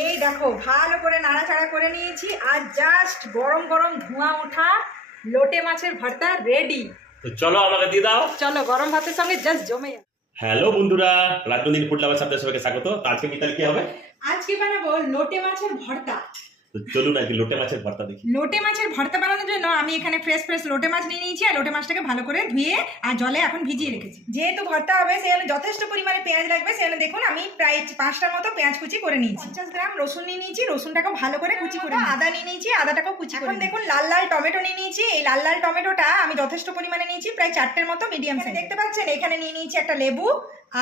এই দেখো ভালো করে নাড়াচাড়া করে নিয়েছি আর জাস্ট গরম গরম ধোঁয়া ওঠা লোটে মাছের ভর্তা রেডি। তো চলো আমাকে দিয়ে দাও। চলো গরম ভাতের সঙ্গে জাস্ট জমে যাবে। হ্যালো বন্ধুরা, রাজনন্দিনী ফুড লাভার্স আপনাদের সবাইকে স্বাগত। তো আজকে মিতালি কি হবে? আজকে বানাবো লোটে মাছের ভর্তা। তো চলুন আজকে লোটে মাছের ভর্তা দেখি। লোটে মাছের ভর্তা বানানোর জন্য আমি এখানে ফ্রেশ লোটে মাছ নিয়ে নিয়েছি আর লোটে মাছটাকে ভালো করে ধুয়ে আর জলে এখন ভিজিয়ে রেখেছি। যেহেতু ভর্তা হবে সেখানে যথেষ্ট পরিমাণে পেঁয়াজ লাগবে, সেখানে দেখুন আমি প্রায় 5টার মতো পেঁয়াজ কুচি করে নিয়েছি। 50 গ্রাম রসুন নিয়ে নিয়েছি, রসুনটাকেও ভালো করে কুচি করে। আদা নিয়ে নিয়েছি, আদাটাকেও কুচি করে। এখন দেখুন লাল লাল টমেটো নিয়ে নিয়েছি। এই লাল লাল টমেটোটা আমি যথেষ্ট পরিমাণে নিয়েছি, প্রায় 4টের মতো মিডিয়াম সাইজ। দেখতে পাচ্ছেন এখানে নিয়ে নিয়েছি একটা লেবু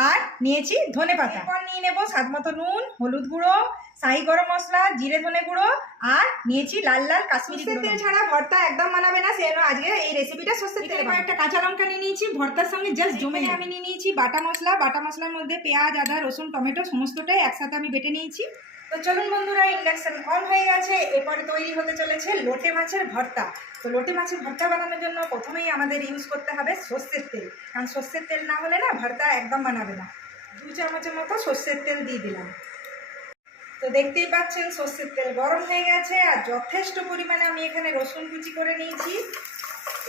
আর নিয়েছি ধনেপাতা। এরপর নিয়ে নেবো স্বাদ মতো নুন, হলুদ গুঁড়ো, শাহি গরম মশলা, জিরে ধনে গুঁড়ো আর নিয়েছি লাল লাল কাশ্মীরি তেল ছাড়া ভর্তা একদম বানাবে না, সেজন্য আজকে এই রেসিপিটা সর্ষের তেলে। একটা কাঁচা লঙ্কা নিয়ে নিয়েছি, ভর্তার সঙ্গে জাস্ট জমে। আমি নিয়ে নিয়েছি বাটা মশলা, বাটা মশলার মধ্যে পেঁয়াজ, আদা, রসুন, টমেটো সমস্তটাই একসাথে আমি বেটে নিয়েছি। তো চলুন বন্ধুরা, ইন্ডাকশন অন হয়ে গেছে। এরপরে তৈরি হতে চলেছে লোটে মাছের ভর্তা। তো লোটে মাছের ভর্তা বানানোর জন্য প্রথমেই আমাদের ইউজ করতে হবে সর্ষের তেল, কারণ সর্ষের তেল না হলে না ভর্তা একদম বানাবে না। 2 চামচের মতো সর্ষের তেল দিয়ে দিলাম। তো দেখতেই পাচ্ছেন সর্ষের তেল গরম হয়ে গেছে আর যথেষ্ট পরিমাণে আমি এখানে রসুন কুচি করে নিয়েছি।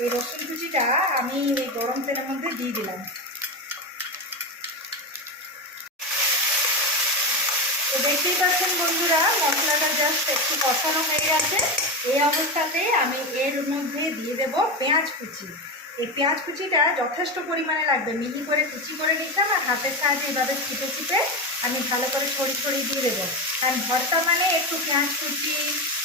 এই রসুন কুচিটা আমি এই গরম তেলের মধ্যে দিয়ে দিলাম। তো দেখতেই পাচ্ছেন বন্ধুরা, মশলাটা জাস্ট একটু কষানো হয়ে গেছে। এই অবস্থাতে আমি এর মধ্যে দিয়ে দেব পেঁয়াজ কুচি। এই পেঁয়াজ কুচিটা যথেষ্ট পরিমাণে লাগবে, মিহি করে কুচি করে নিতাম আর হাতের সাহায্যে এভাবে চিপে চিপে আমি ভালো করে ছড়িয়ে দিয়ে দেবো। কারণ ভর্তা মানে একটু পেঁয়াজ কুচি,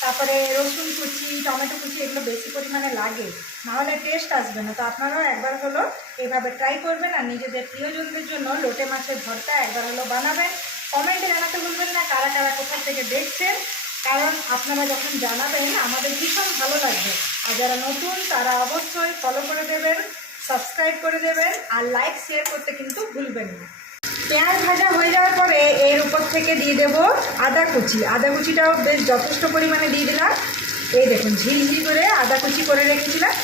তারপরে রসুন কুচি, টমেটো কুচি এগুলো বেশি পরিমাণে লাগে, নাহলে টেস্ট আসবে না। তো আপনারাও একবার হলো এইভাবে ট্রাই করবেন আর নিজেদের প্রিয়জনদের জন্য লোটে মাছের ভর্তা একবার হলো বানাবেন। কমেন্টে জানাতে ভুলবেন না কারা কারা কোথা থেকে দেখছেন, কারণ আপনারা যখন জানাবেন আমাদের ভীষণ ভালো লাগবে। আর যারা নতুন তারা অবশ্যই ফলো করে দেবেন, সাবস্ক্রাইব করে দেবেন আর লাইক শেয়ার করতে কিন্তু ভুলবেন না। পেঁয়াজ ভাজা হয়ে যাওয়ার পরে এর উপর থেকে দিয়ে দেব আদা কুচি। আদা কুচিটাও বেশ যথেষ্ট পরিমাণে দিয়ে দিলাম। এই দেখুন ঝিলঝিল করে আদা কুচি করে রেখেছিলাম।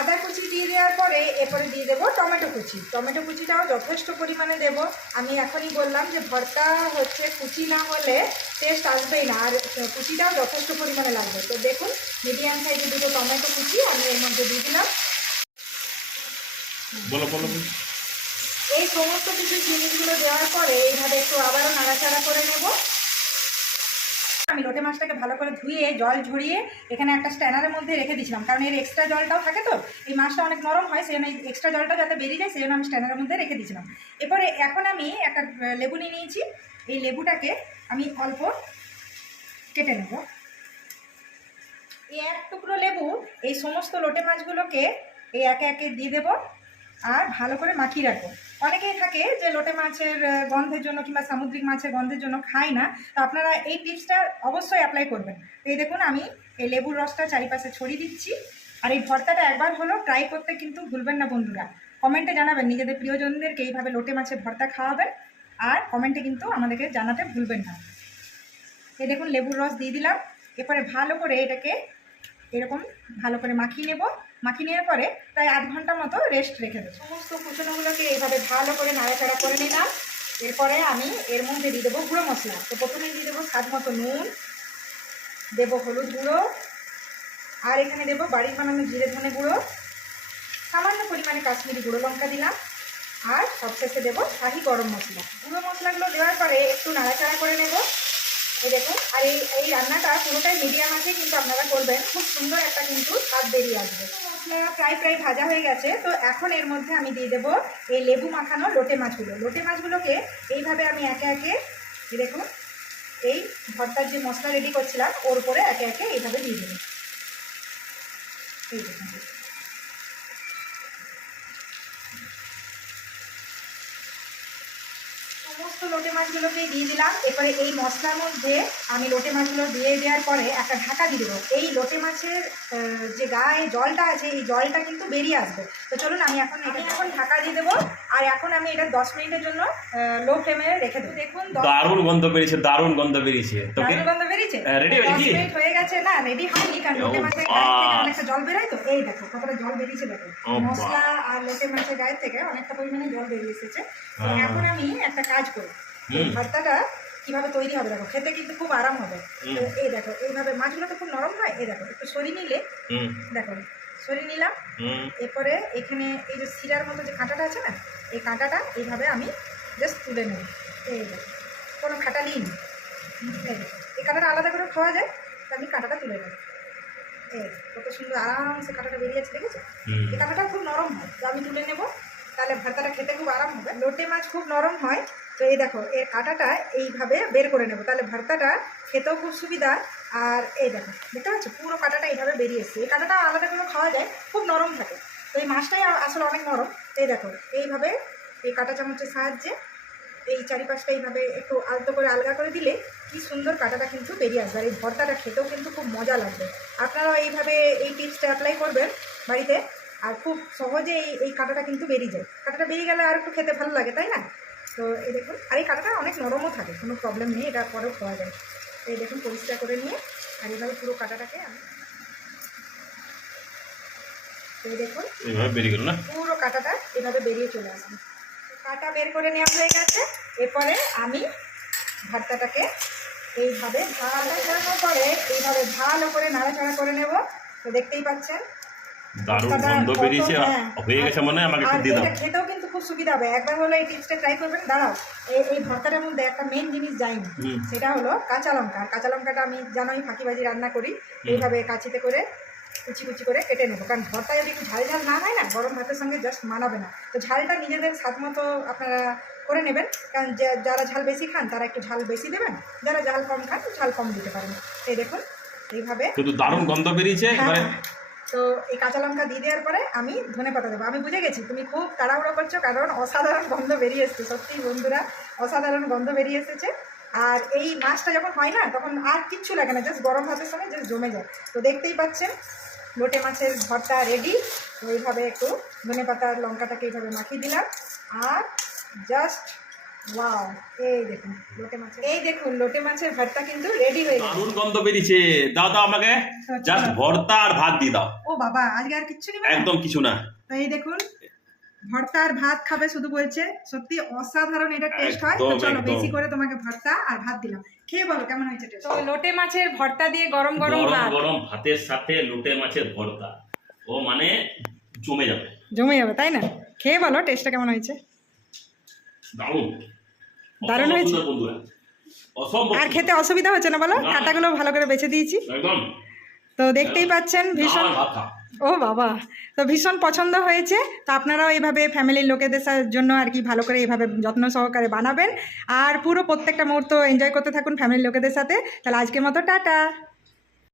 আদা কুচি দিয়ে দেওয়ার পরে এরপরে দিয়ে দেবো টমেটো কুচি। টমেটো কুচিটাও যথেষ্ট পরিমাণে দেব। আমি এখনই বললাম যে ভর্তা হচ্ছে কুচি না হলে টেস্ট আসবেই না, আর কুচিটাও যথেষ্ট পরিমাণে লাগবে। তো দেখুন মিডিয়াম সাইজে 2টো টমেটো কুচি আমি এর মধ্যে দিয়ে দিলাম। এই সমস্ত কিছু জিনিসগুলো দেওয়ার পরে এইভাবে একটু আবারও নাড়াচাড়া করে নেব। আমি লোটে মাছটাকে ভালো করে ধুয়ে জল ঝরিয়ে এখানে একটা স্ট্যানারের মধ্যে রেখে দিয়েছিলাম, কারণ এর এক্সট্রা জলটাও থাকে। তো এই মাছটা অনেক নরম হয়, সেই জন্য এক্সট্রা জলটা যাতে বেরিয়ে যায় সেই জন্য আমি স্ট্যানারের মধ্যে রেখে দিয়েছিলাম। এরপরে এখন আমি একটা লেবু নিয়ে নিয়েছি। এই লেবুটাকে আমি অল্প কেটে নেব। এই 1 টুকরো লেবু এই সমস্ত লোটে মাছগুলোকে এই একে একে দিয়ে দেবো আর ভালো করে মাখিয়ে রাখবো। অনেকেই থাকে যে লোটে মাছের গন্ধের জন্য কিংবা সামুদ্রিক মাছের গন্ধের জন্য খায় না, তো আপনারা এই টিপসটা অবশ্যই অ্যাপ্লাই করবেন। তো এই দেখুন আমি এই লেবুর রসটা চারিপাশে ছড়িয়ে দিচ্ছি। আর এই ভর্তাটা একবার হলো ট্রাই করতে কিন্তু ভুলবেন না বন্ধুরা। কমেন্টে জানাবেন নিজেদের প্রিয়জনদেরকে এইভাবে লোটে মাছের ভর্তা খাওয়াবেন আর কমেন্টে কিন্তু আমাদেরকে জানাতে ভুলবেন না। এই দেখুন লেবুর রস দিয়ে দিলাম। এরপরে ভালো করে এটাকে এরকম ভালো করে মাখিয়ে নেব। মাখিয়ে নেওয়ার পরে প্রায় 1/2 ঘন্টা মতো রেস্ট রেখে দেবো। সমস্ত কুচনোগুলোকে এইভাবে ভালো করে নাড়াচাড়া করে নিলাম। এরপরে আমি এর মধ্যে দিয়ে দেবো গুঁড়ো মশলা। তো প্রথমে দিয়ে দেবো স্বাদ মতো নুন, দেবো হলুদ গুঁড়ো, আর এখানে দেবো বাড়ির বানানো জিরে ধনে গুঁড়ো, সামান্য পরিমাণে কাশ্মীরি গুঁড়ো লঙ্কা দিলাম, আর সবশেষে দেবো শাহি গরম মশলা। গুঁড়ো মশলাগুলো দেওয়ার পরে একটু নাড়াচাড়া করে নেব। এই দেখুন, আর এই রান্নাটা পুরোটাই মিডিয়াম আছে কিন্তু আপনারা করবেন, খুব সুন্দর একটা কিন্তু স্বাদ বেরিয়ে আসবে। মশলা প্রায় ভাজা হয়ে গেছে। তো এখন এর মধ্যে আমি দিয়ে দেবো এই লেবু মাখানো লোটে মাছগুলো। লোটে মাছগুলোকে এইভাবে আমি একে একে দেখুন এই ভর্তার যে মশলা রেডি করছিলাম ওর উপরে একে একে এইভাবে দিয়ে দেবো। এই দেখুন সমস্ত লোটে মাছগুলোকে দিয়ে দিলাম। এরপরে এই মশলার মধ্যে আমি লোটে মাছগুলো দিয়ে দেওয়ার পরে একটা ঢাকা দিয়ে দেবো। এই লোটে মাছের যে গায়ে জলটা আছে এই জলটা কিন্তু বেরিয়ে আসবে। তো চলুন আমি এখন ঢাকা দিয়ে দেবো আর এখন আমি এটা 10 মিনিটের জন্য লো ফ্লেমে রেখে দেবো। দেখুন দারুণ গন্ধ বেরিয়েছে, দারুণ গন্ধ বেরিয়েছে। দারুণ গন্ধ বেরিয়েছে। রেডি হয়ে 10 মিনিট হয়ে গেছে। না রেডি হয়নি, কারণ লোটে মাছের গায়ে থেকে অনেকটা জল বেরোয়। তো এই দেখো কতটা জল বেরিয়েছে, দেখো মশলা আর লোটে মাছের গায়ে থেকে অনেকটা পরিমাণে জল বেরিয়ে এসেছে। এখন আমি একটা কাজ করব, ভর্তাটা কিভাবে তৈরি হবে দেখো, খেতে কিন্তু খুব আরাম হবে। তো এই দেখো এইভাবে মাছগুলো তো খুব নরম হয়, এই দেখো একটু সরিয়ে নিলে, দেখো সরিয়ে নিলাম। এরপরে এখানে এই যে শিরার মতো যে কাঁটাটা আছে না, এই কাঁটাটা এইভাবে আমি জাস্ট তুলে নেব। এই দেখো কোনো খাটালি নেই, এই দেখো এই কাঁটাটা আলাদা করে খাওয়া যায়, তো আমি কাঁটাটা তুলে নেব। এই কত সুন্দর আরামসে কাঁটাটা বেরিয়েছে, দেখেছো? এই কাঁটাটা খুব নরম হয়, তো আমি তুলে নেব, তাহলে ভর্তাটা খেতে খুব আরাম হবে। লোটে মাছ খুব নরম হয়, তো এই দেখো এর কাঁটাটা এইভাবে বের করে নেব, তাহলে ভর্তাটা খেতেও খুব সুবিধা। আর এই দেখো দেখতে পাচ্ছ পুরো কাঁটাটা এইভাবে বেরিয়ে এসছে, এই কাঁটাটা আলাদা করে খাওয়া যায়, খুব নরম থাকে। তো এই মাছটাই আসলে অনেক নরম। এই দেখো এইভাবে এই কাঁটা চামচের সাহায্যে এই চারিপাশটা এইভাবে একটু আলতো করে আলগা করে দিলে কি সুন্দর কাঁটাটা কিন্তু বেরিয়ে আসবে, আর এই ভর্তাটা খেতেও কিন্তু খুব মজা লাগবে। আপনারাও এইভাবে এই টিপসটা অ্যাপ্লাই করবেন বাড়িতে, আর খুব সহজে এই কাঁটাটা কিন্তু বেরিয়ে যায়। কাঁটাটা বেরিয়ে গেলে আর একটু খেতে ভালো লাগে, তাই না? তো এই দেখুন, আর এই কাঁটাটা অনেক নরমও থাকে, কোনো প্রবলেম নেই, এটা পরেও খাওয়া যায়। এই দেখুন পরিষ্কার করে নিয়ে আর এইভাবে পুরো কাঁটাটাকে আমি এই দেখুন এইভাবে বেরিয়ে গেল না, পুরো কাঁটাটা এভাবে বেরিয়ে চলে আসবে। কাঁটা বের করে নেওয়া হয়ে গেছে, এরপরে আমি ভর্তাটাকে এইভাবে ভালো করানোর পরে এইভাবে ভালো করে নাড়াচাড়া করে নেব। তো দেখতেই পাচ্ছেন দারুণ ভর্তাটা গন্ধ কত- বেরিয়েছে, হ্যাঁ। হয়ে গেছে মনে হয়, আমাকে একটু আর দিয়ে দাও। এটা খেতেও কিন্তু খুব সুবিধা হবে, একবার হলো এই টিপসটা ট্রাই করবেন। দাঁড়াও, এই ভর্তাটার মধ্যে একটা মেন জিনিস যায়নি, সেটা হলো কাঁচা লঙ্কা। আর কাঁচা লঙ্কাটা আমি জানোই ফাঁকিবাজি রান্না করি, এইভাবে কাঁচিতে করে কুচি কুচি করে কেটে নেবো, কারণ ভর্তা যদি একটু ঝাল ঝাল না হয় না, গরম ভাতের সঙ্গে জাস্ট মানাবে না। তো ঝালটা নিজেদের স্বাদ মতো আপনারা করে নেবেন, কারণ যারা ঝাল বেশি খান তারা একটু ঝাল বেশি দেবেন, যারা ঝাল কম খান ঝাল কম দিতে পারেন। এই দেখুন এইভাবে কিন্তু দারুণ গন্ধ বেরিয়েছে এবারে। হ্যাঁ, তো এই কাঁচা লঙ্কা দিয়ে দেওয়ার পরে আমি ধনে পাতা দেবো। আমি বুঝে গেছি তুমি খুব তাড়াহুড়ো করছো, কারণ অসাধারণ গন্ধ বেরিয়ে এসেছে, সত্যি বন্ধুরা অসাধারণ গন্ধ বেরিয়ে এসেছে। আর এই মাছটা যখন হয় না তখন আর কিচ্ছু লাগে না, জাস্ট গরম ভাতের সঙ্গে জাস্ট জমে যায়। তো দেখতেই পাচ্ছেন লোটে মাছের ভর্তা রেডি। তো এইভাবে একটু ধনে পাতার লঙ্কাটাকে এইভাবে মাখিয়ে দিলাম, আর জাস্ট ওয়াও, এই দেখুন লোটে মাছের ভর্তা কিন্তু রেডি হয়ে গেছে। দারুণ গন্ধ বেরিয়েছে, দাও দাও আমাকে, জাস্ট ভর্তা আর ভাত দিয়ে দাও। ও বাবা, আজকে আর কিচ্ছু নেবে না? একদম কিছু না। তো এই দেখুন ভর্তা আর ভাত খাবে শুধু, বলছে সত্যি অসাধারণ এটা টেস্ট হয়। তো একদম, চলো একদম। বেশি করে তোমাকে ভর্তা আর ভাত দিলাম, খেয়ে বলো কেমন হয়েছে টেস্ট। তো লোটে মাছের ভর্তা দিয়ে গরম গরম গরম ভাত গরম ভাতের সাথে লোটে মাছের ভর্তা, ও মানে জমে যাবে, জমে যাবে, তাই না? খেয়ে বলো টেস্টটা কেমন হয়েছে। দারুণ দারুণ অসম্ভব হয়েছে? সুন্দর বন্ধুরা, অসম্ভব আর সুন্দর। খেতে অসুবিধা হচ্ছে না বলো? না। কাঁটাগুলো ভালো করে বেছে দিয়েছি। একদম। তো দেখতেই পাচ্ছেন ভীষণ, আমার ভাত খা। ও বাবা, তো ভীষণ পছন্দ হয়েছে। তো আপনারাও এইভাবে ফ্যামিলির লোকেদের জন্য আর কি ভালো করে এইভাবে যত্ন সহকারে বানাবেন, আর পুরো প্রত্যেকটা মুহূর্ত এনজয় করতে থাকুন ফ্যামিলির লোকেদের সাথে। তাহলে আজকের মতো টাটা।